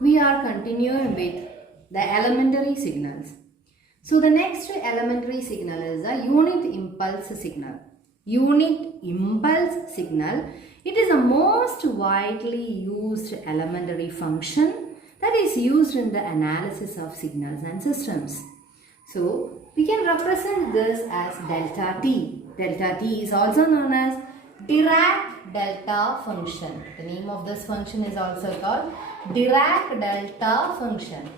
we are continuing with the elementary signals. So the next elementary signal is the unit impulse signal. Unit impulse signal, it is the most widely used elementary function that is used in the analysis of signals and systems. So we can represent this as delta t. Delta t is also known as Dirac delta function. The name of this function is also called Dirac delta function.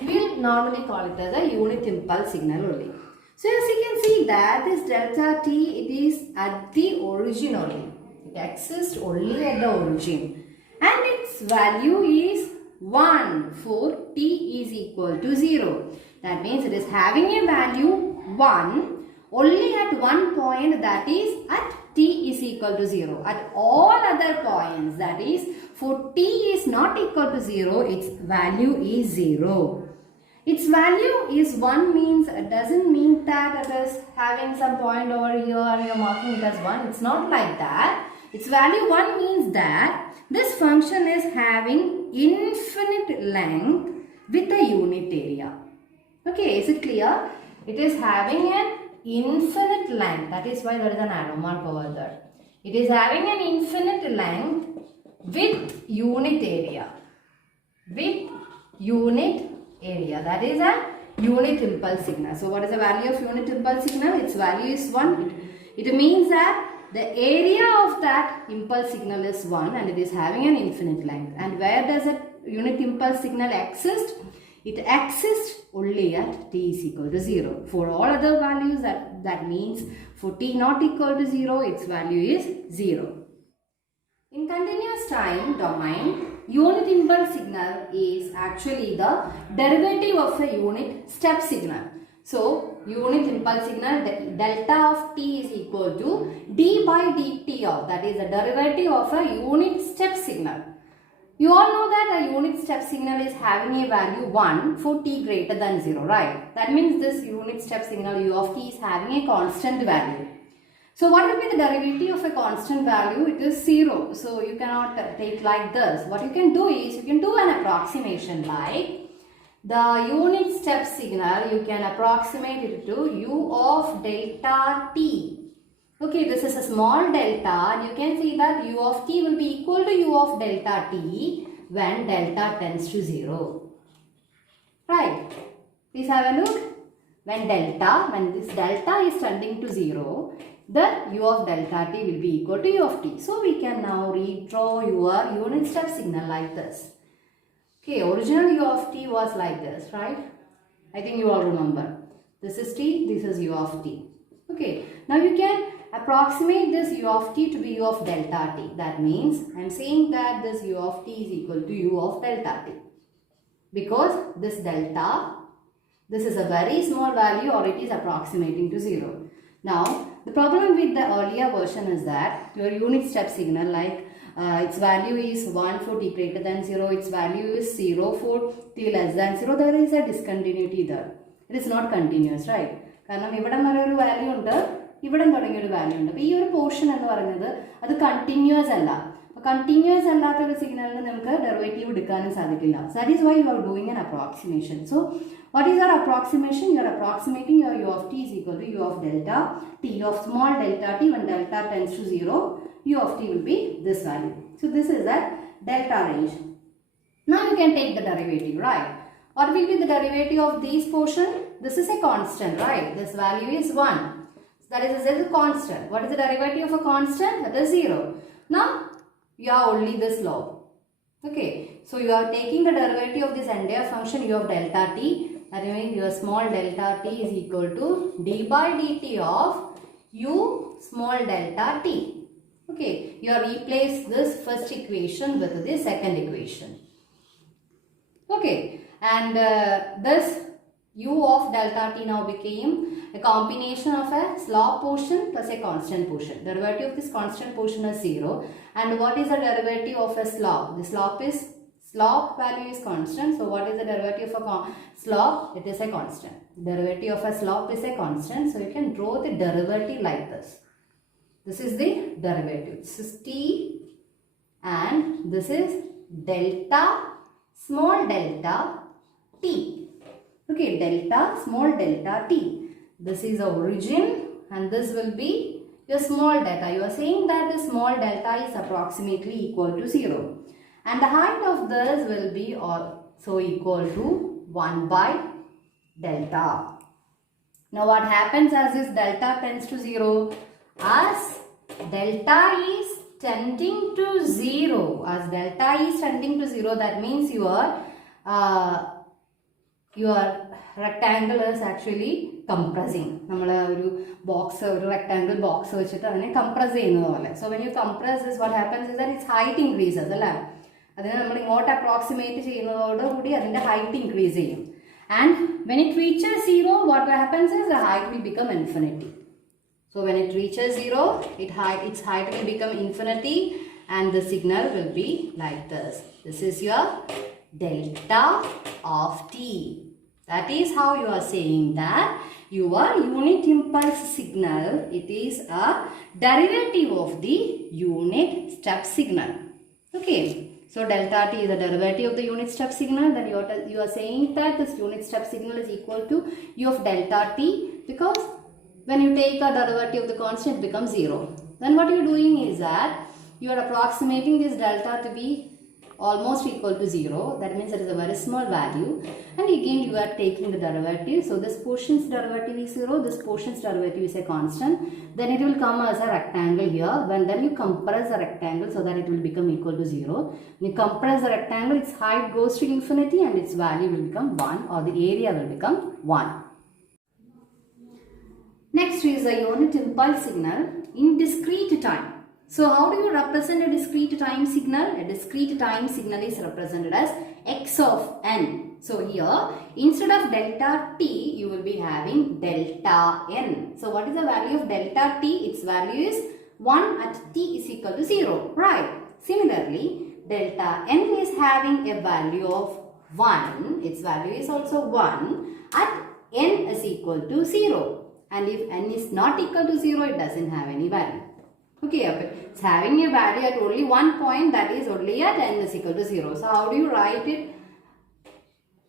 We will normally call it as a unit impulse signal only. So as you can see that this delta t, it is at the origin only. It exists only at the origin. And its value is 1 for t is equal to 0. That means it is having a value 1 only at one point, that is at t is equal to 0. At all other points, that is for t is not equal to 0, its value is 0. Its value is 1 means it doesn't mean that it is having some point over here and you are marking it as 1. It's not like that. Its value 1 means that this function is having infinite length with a unit area. Okay, is it clear? It is having an infinite length. That is why there is an arrow mark over there. It is having an infinite length with unit area. With unit area. That is a unit impulse signal. So what is the value of unit impulse signal? Its value is 1. It means that the area of that impulse signal is 1 and it is having an infinite length. And where does a unit impulse signal exist? It exists only at t is equal to 0. For all other values, that means for t not equal to 0, its value is 0. In continuous time domain, unit impulse signal is actually the derivative of a unit step signal. So, unit impulse signal, delta of t is equal to d by dt of, that is the derivative of a unit step signal. You all know that a unit step signal is having a value 1 for t greater than 0, right? That means this unit step signal u of t is having a constant value. So what will be the derivative of a constant value? It is 0. So you cannot take like this. What you can do is, you can do an approximation like the unit step signal, you can approximate it to u of delta t. Okay, this is a small delta and you can see that u of t will be equal to u of delta t when delta tends to 0. Right? Please have a look. When this delta is tending to 0, the u of delta t will be equal to u of t. So we can now redraw your unit step signal like this. Okay, original u of t was like this, right? I think you all remember. This is t, this is u of t. Okay, now you can approximate this u of t to be u of delta t. That means I am saying that this u of t is equal to u of delta t. Because this delta, this is a very small value or it is approximating to 0. Now, the problem with the earlier version is that your unit step signal, like its value is 1 for t greater than 0, its value is 0 for t less than 0, there is a discontinuity there. It is not continuous, right? Because here ഒരു value ഉണ്ട്, ഇവിടെ തുടങ്ങിയ ഒരു value ഉണ്ട്. അപ്പോൾ ഈ ഒരു portion എന്ന് പറയുന്നത് അത് continuous അല്ല. അപ്പോൾ continuous അല്ലാത്ത ഒരു സിഗ്നലിന് നമുക്ക് ഡെറിവേറ്റീവ് എടുക്കാനും സാധിക്കില്ല. So that is why you are doing an approximation. So what is our approximation? You are approximating your u of t is equal to u of delta t of small delta t. When delta tends to 0, u of t will be this value. So this is that delta range. Now you can take the derivative, right? What will be the derivative of this portion? This is a constant, right? This value is 1. So that is a constant. What is the derivative of a constant? That is 0. Now you have only this log. Okay. So you are taking the derivative of this entire function u of delta t. That means your small delta t is equal to d by dt of u small delta t. Okay. You have replaced this first equation with the second equation. Okay. And this u of delta t now became a combination of a slope portion plus a constant portion. Derivative of this constant portion is 0. And what is the derivative of a slope? The slope value is constant. So what is the derivative of a slope? It is a constant. Derivative of a slope is a constant. So you can draw the derivative like this. This is the derivative. This is t and this is delta small delta t. Okay, delta, small delta t. This is the origin and this will be your small delta. You are saying that the small delta is approximately equal to 0. And the height of this will be also equal to 1 by delta. Now what happens as this delta tends to 0? As delta is tending to 0, that means your rectangle is actually compressing. Rectangle box compress. So when you compress this, what happens is that its height increases. Then we approximate the height increase. And when it reaches 0, what happens is the height will become infinity. So when it reaches 0, its height will become infinity and the signal will be like this. This is your delta of t. That is how you are saying that your unit impulse signal, it is a derivative of the unit step signal. Okay. So delta t is the derivative of the unit step signal. Then you are saying that this unit step signal is equal to u of delta t, because when you take a derivative of the constant, it becomes 0. Then what you are doing is that you are approximating this delta to be almost equal to 0. That means it is a very small value. And again you are taking the derivative. So this portion's derivative is 0. This portion's derivative is a constant. Then it will come as a rectangle here. Then you compress the rectangle so that it will become equal to 0. When you compress the rectangle, its height goes to infinity and its value will become 1, or the area will become 1. Next is the unit impulse signal in discrete time. So how do you represent a discrete time signal? A discrete time signal is represented as x of n. So here, instead of delta t, you will be having delta n. So what is the value of delta t? Its value is 1 at t is equal to 0. Right. Similarly, delta n is having a value of 1. Its value is also 1 at n is equal to 0. And if n is not equal to 0, it doesn't have any value. Okay, it's having a value at only one point, that is only at n is equal to 0. So how do you write it?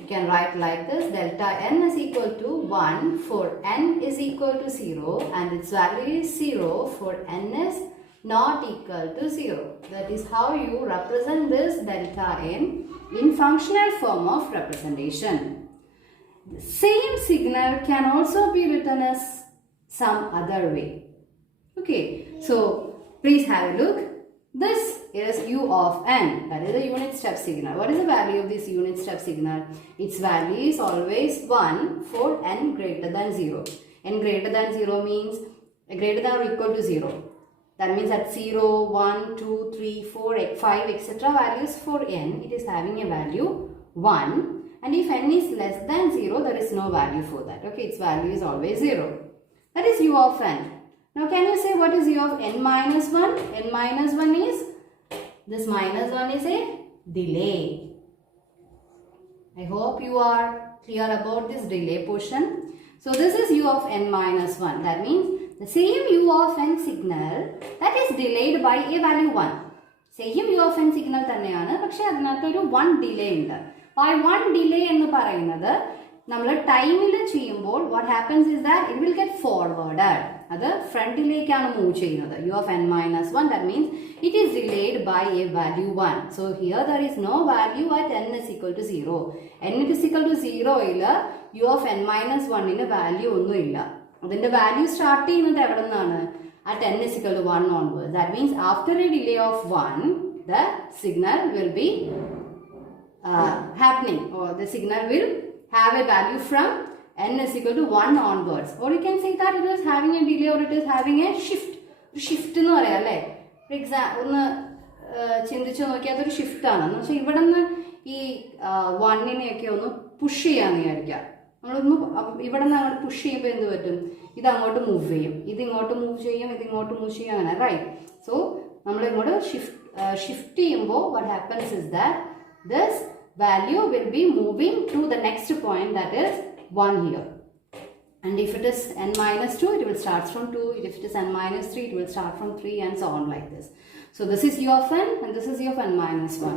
You can write like this: delta n is equal to 1 for n is equal to 0 and its value is 0 for n is not equal to 0. That is how you represent this delta n in functional form of representation. The same signal can also be written as some other way. Okay, so please have a look. This is u of n, that is the unit step signal. What is the value of this unit step signal? Its value is always 1 for n greater than 0. N greater than 0 means greater than or equal to 0. That means at 0, 1, 2, 3, 4, 5, etc. values for n, it is having a value 1. And if n is less than 0, there is no value for that. Okay, its value is always 0. That is u of n. Now can you say what is u of n minus 1? N minus 1 is, this minus 1 is a delay. I hope you are clear about this delay portion. So this is u of n minus 1. That means the same u of n signal that is delayed by a value 1. Same u of n signal തന്നെയാണ്, പക്ഷേ അതിനകത്തൊരു 1 delay ഉണ്ട്. ആ 1 delay എന്ന് പറയുന്നത് നമ്മൾ ടൈമിൽ ചെയ്യുമ്പോൾ what happens is that it will get forwarded. അത് ഫ്രണ്ടിലേക്കാണ് മൂവ് ചെയ്യുന്നത്. u of n minus 1, that means it is delayed by a value 1. So here there is no value at n is equal to 0. n is equal to 0 ഇല്ല u of n minus 1 ന്റെ value ഒന്നും ഇല്ല. അതിന്റെ value start ചെയ്യുന്നത് എവിടെ നിന്നാണ്? At n is equal to 1 onwards. That means after a delay of 1, the signal will be happening, or the signal will have a value from n is equal to 1 onwards. Or you can say that it is having a delay or it is having a shift. Shift എന്ന് പറയാം അല്ലേ? For example, ഒന്ന് ചിന്തിച്ചു നോക്കിയാൽ അതൊരു shift ആണ്. എന്ന് വെച്ചാൽ ഇവിടെ നിന്ന് ഈ 1നെയൊക്കെ ഒന്ന് പുഷ് ചെയ്യാന്ന് വിചാരിക്കാം. നമ്മളൊന്ന് ഇവിടെ നിന്ന് അങ്ങോട്ട് പുഷ് ചെയ്യുമ്പോൾ എന്ത് പറ്റും? ഇത് അങ്ങോട്ട് മൂവ് ചെയ്യും, ഇത് ഇങ്ങോട്ട് മൂവ് ചെയ്യും, ഇത് ഇങ്ങോട്ട് മൂവ് ചെയ്യും, അങ്ങനെ റൈറ്റ്. സോ നമ്മൾ ഇങ്ങോട്ട് ഷിഫ്റ്റ് ചെയ്യുമ്പോൾ what happens is that this value will be moving to the next point, that is 1 here. And if it is n minus 2, it will start from 2. If it is n minus 3, it will start from 3 and so on like this. So this is u of n and this is u of n minus 1.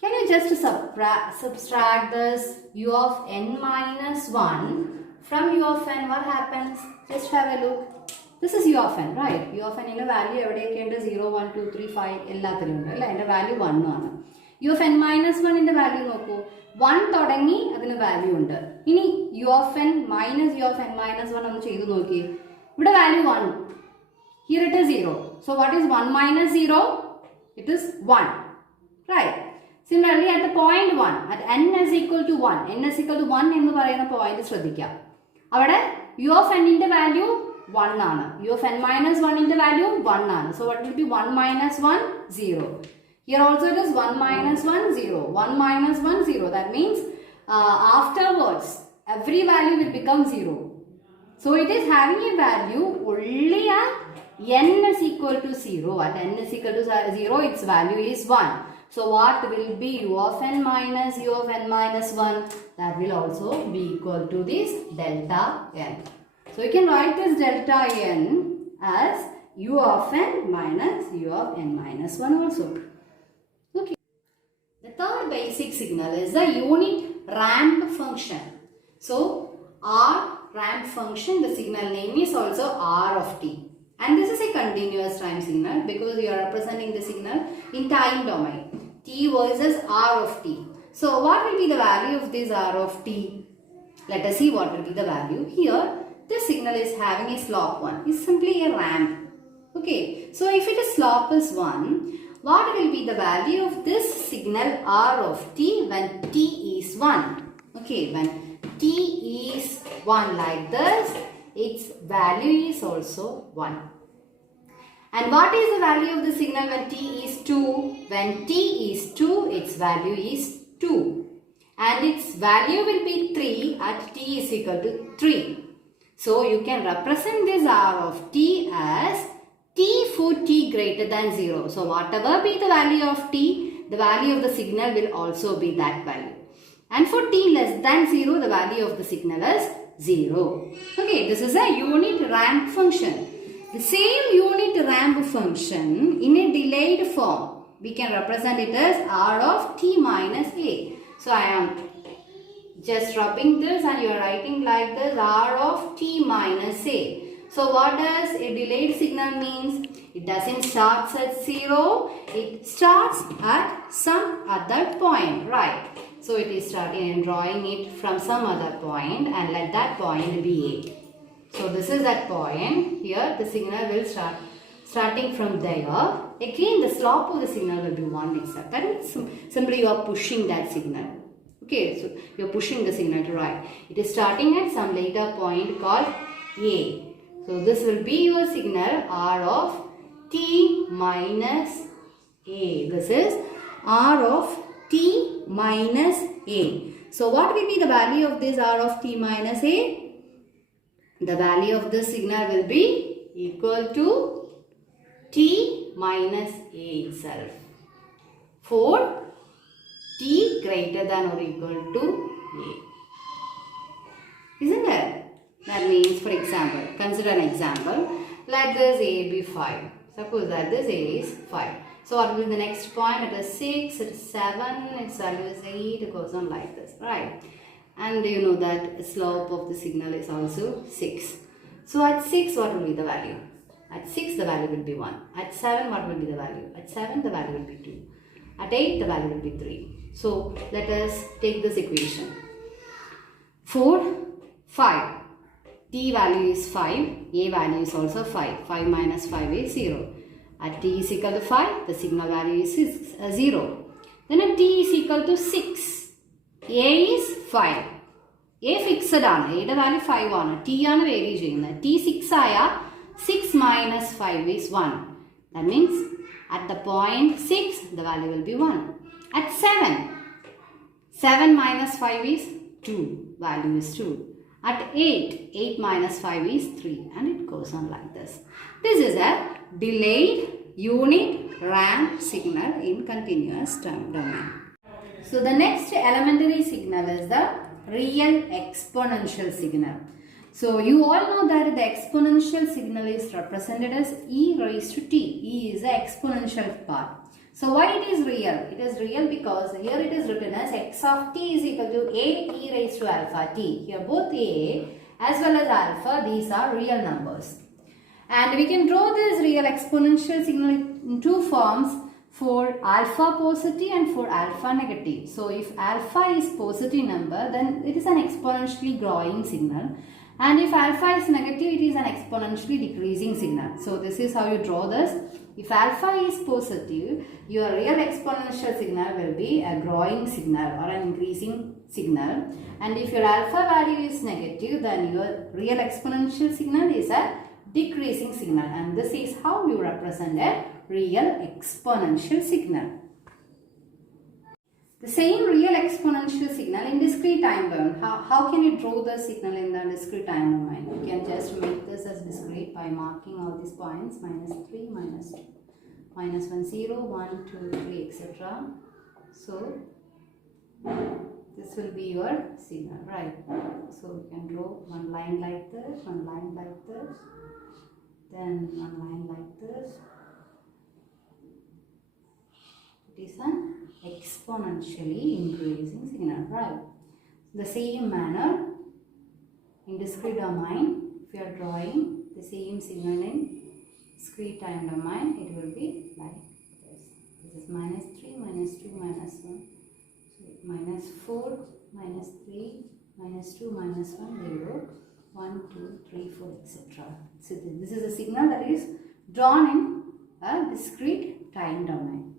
Can you just subtract this u of n minus 1 from u of n? What happens? Just have a look. This is u of n, right? U of n in a value 0, 1, 2, 3, 5 in the value 1. U of n minus 1 in the value 1 todangi adinu value undu. Ini u of n minus u of n minus 1 onu cheyidu nokki. Ivide value 1. Here it is 0. So what is 1 minus 0? It is 1. Right. Similarly, at the point 1, at n is equal to 1, n is equal to 1 ennu parayuna point ശ്രദ്ധിക്കുക. അവിടെ u of n ന്റെ value 1 ആണ്. u of n minus 1 ന്റെ value 1 ആണ്. So what will be 1 minus 1? 0. Here also it is 1 minus 1, 0. 1 minus 1, 0. That means afterwards, every value will become 0. So it is having a value only at n is equal to 0. At n is equal to 0, its value is 1. So what will be u of n minus u of n minus 1? That will also be equal to this delta n. So you can write this delta n as u of n minus u of n minus 1 also. Okay. The third basic signal is the unit ramp function. So R ramp function, the signal name is also R of t. And this is a continuous time signal because you are representing the signal in time domain. T versus R of t. So what will be the value of this R of t? Let us see what will be the value. Here, this signal is having a slope 1. It's simply a ramp. Okay. So if it is slope is 1, what will be the value of this signal R of t when t is 1? Okay. When t is 1 like this, its value is also 1. And what is the value of the signal when t is 2? When t is 2, its value is 2. And its value will be 3 at t is equal to 3. So you can represent this R of t as t for t greater than 0. So whatever be the value of t, the value of the signal will also be that value. And for t less than 0, the value of the signal is 0. Okay, this is a unit ramp function. The same unit ramp function in a delayed form, we can represent it as R of t minus a. So I am just rubbing this and you are writing like this, R of t minus a. So what does a delayed signal means? It doesn't start at 0, it starts at some other point, right? So it is starting and drawing it from some other point and let that point be a. So this is that point. Here the signal will starting from there. Again the slope of the signal will be 1 itself. That means simply you are pushing that signal. Okay, so you are pushing the signal to right. It is starting at some later point called A. So this will be your signal R of t minus A. This is R of t minus A. So what will be the value of this R of t minus A? The value of this signal will be equal to t minus a itself for t greater than or equal to a. Isn't it? That means, for example, consider an example. Let this a be 5. Suppose that this a is 5. So what will be the next point? It is 6, it is 7, its value is 8, it goes on like this, right? And you know that slope of the signal is also 6. So at 6, what will be the value? At 6, the value will be 1. At 7, what will be the value? At 7, the value will be 2. At 8, the value will be 3. So let us take this equation. 4, 5. T value is 5. A value is also 5. 5 minus 5 is 0. At t is equal to 5, the signal value is 0. Then at t is equal to 6. A is 5. A fixed ആണ്. A യുടെ value 5 ആണ്. T ആണ് vary ചെയ്യുന്നത്. T 6 ആയ 6 minus 5 is 1. That means at the point 6, the value will be 1. At 7, 7 minus 5 is 2. Value is 2. At 8, 8 minus 5 is 3. And it goes on like this. This is a delayed unit ramp signal in continuous time domain. So the next elementary signal is the real exponential signal. So you all know that the exponential signal is represented as e raised to t. E is the exponential part. So why it is real? It is real because here it is written as x of t is equal to a e raised to alpha t. Here both a as well as alpha, these are real numbers. And we can draw this real exponential signal in two forms, for alpha positive and for alpha negative. So if alpha is positive number, then it is an exponentially growing signal. And if alpha is negative, it is an exponentially decreasing signal. So this is how you draw this. If alpha is positive, your real exponential signal will be a growing signal or an increasing signal. And if your alpha value is negative, then your real exponential signal is a decreasing signal. And this is how you represent a real exponential signal. The same real exponential signal in discrete time domain. How can you draw the signal in the discrete time domain? You can just make this as discrete by marking all these points, -3, -2, -1, 0, 1, 2, 3, etc. So this will be your signal, right? So you can draw one line like this, one line like this, then one line like this. It is an exponentially increasing signal, right? The same manner in discrete domain, if you are drawing the same signal in discrete time domain, it will be like this. This is -3, -2, -1. So -4, -3, -2, -1, 0, 1, 2, 3, 4, etc. So this is a signal that is drawn in a discrete time domain.